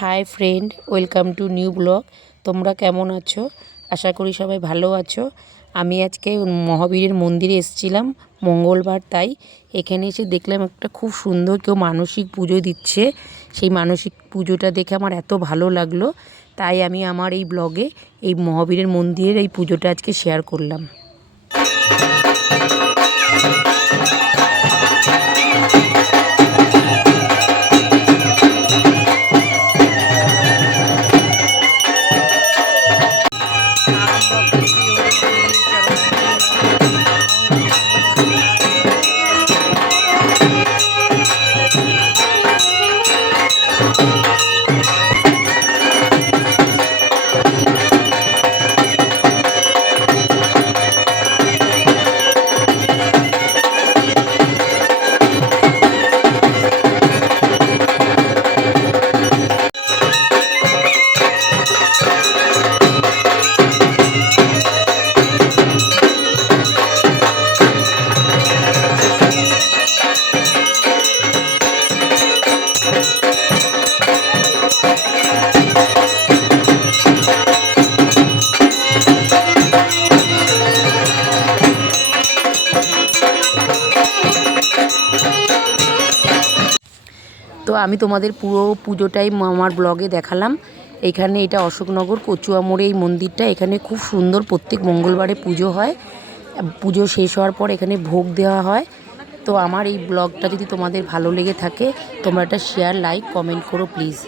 Hi friend, welcome to new blog. তোমরা কেমন আছো? আশা করি সবাই ভালো আছো। আমি আজকে মহাবীরের মন্দিরে এসেছিলাম মঙ্গলবার, তাই এখানে এসে দেখলাম একটা খুব সুন্দর কেউ মানসিক পুজো দিচ্ছে। সেই মানসিক পুজোটা দেখে আমার এত ভালো লাগলো, তাই আমি আমার এই ব্লগে এই মহাবীরের মন্দিরের এই পুজোটা আজকে শেয়ার করলাম। তো আমি তোমাদের পুরো পুজোটাই আমার ব্লগে দেখালাম। এখানে এটা অশোকনগর কচুয়া মোড়ে এই মন্দিরটা। এখানে খুব সুন্দর প্রত্যেক মঙ্গলবারে পুজো হয়। পুজো শেষ হওয়ার পর এখানে ভোগ দেওয়া হয়। তো আমার এই ব্লগটা যদি তোমাদের ভালো লেগে থাকে, তোমরা একটা শেয়ার, লাইক, কমেন্ট করো প্লিজ।